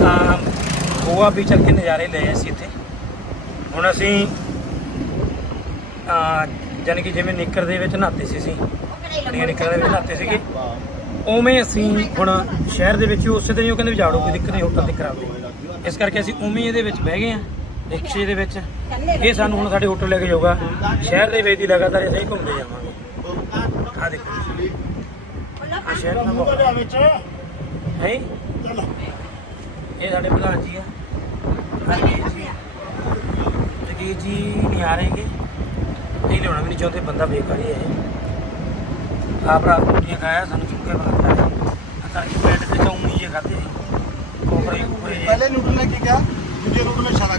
ਗੋਆ ਚੱਲ ਕੇ ਨਜ਼ਾਰੇ ਲਏ ਅਸੀਂ ਇੱਥੇ। ਹੁਣ ਅਸੀਂ ਆ ਜਾਨੀ ਕਿ ਜਿਵੇਂ ਨਿੱਕਰ ਦੇ ਵਿੱਚ ਨਹਾਤੇ ਸੀ ਅਸੀਂ ਬੜੀਆਂ ਨਿੱਕਰਾਂ ਦੇ ਵਿੱਚ ਨਹਾਤੇ ਸੀਗੇ। ਉਵੇਂ ਅਸੀਂ ਹੁਣ ਸ਼ਹਿਰ ਦੇ ਵਿੱਚ ਉਸੇ ਦਿਨ ਹੀ ਉਹ ਕਹਿੰਦੇ ਵੀ ਜਾੜੋ ਕੋਈ ਦਿੱਕਤ ਨਹੀਂ, ਹੋਟਲ ਤੇ ਕਰਾ ਦਿਓ। ਇਸ ਕਰਕੇ ਅਸੀਂ ਉਵੇਂ ਇਹਦੇ ਵਿੱਚ ਬਹਿ ਗਏ ਆ ਰਿਕਸ਼ੇ ਦੇ ਵਿੱਚ। ਇਹ ਸਾਨੂੰ ਹੁਣ ਸਾਡੇ ਹੋਟਲ ਲੈ ਕੇ ਜਾਊਗਾ। ਸ਼ਹਿਰ ਦੇ ਵਿੱਚ ਹੀ ਲਗਾਤਾਰ ਅਸੀਂ ਘੁੰਮਦੇ ਜਾਵਾਂਗੇ। ਆ ਦੇਖੋ ਆ ਸ਼ਹਿਰ ਦਾ ਮਾਹੌਲ। ਹੈ? ਇਹ ਸਾਡੇ ਪ੍ਰਧਾਨ ਜੀ ਆ। ਹਾਂਜੀ ਜਗੀਰ ਜੀ ਨਹੀਂ ਆ ਰਹੇਗੇ। ਨਹੀਂ ਲਿਆਉਣਾ ਵੀ ਨਹੀਂ ਚਾਹੁੰਦੇ, ਬੰਦਾ ਬੇਕਾਰ ਹੀ ਹੈ ਆਪ ਰਾਤ ਨੂੰ ਰੋਟੀਆਂ ਖਾਇਆ, ਸਾਨੂੰ ਚੁੱਕੇ ਬਣਾਉਂਦਾ ਹੈ ਤਾਂ ਇੱਕ ਪਲੇਟ ਤੇ ਚੌਮੀ ਜੇ ਖਾਦੇ ਕੋਪਰੇ ਕੋਪਰੇ ਪਹਿਲੇ ਨੂਡਲ ਨੇ ਕੀ ਕਿਹਾ? ਦੂਜੇ ਨੂਡਲ ਨੇ ਸ਼ਾਦਾ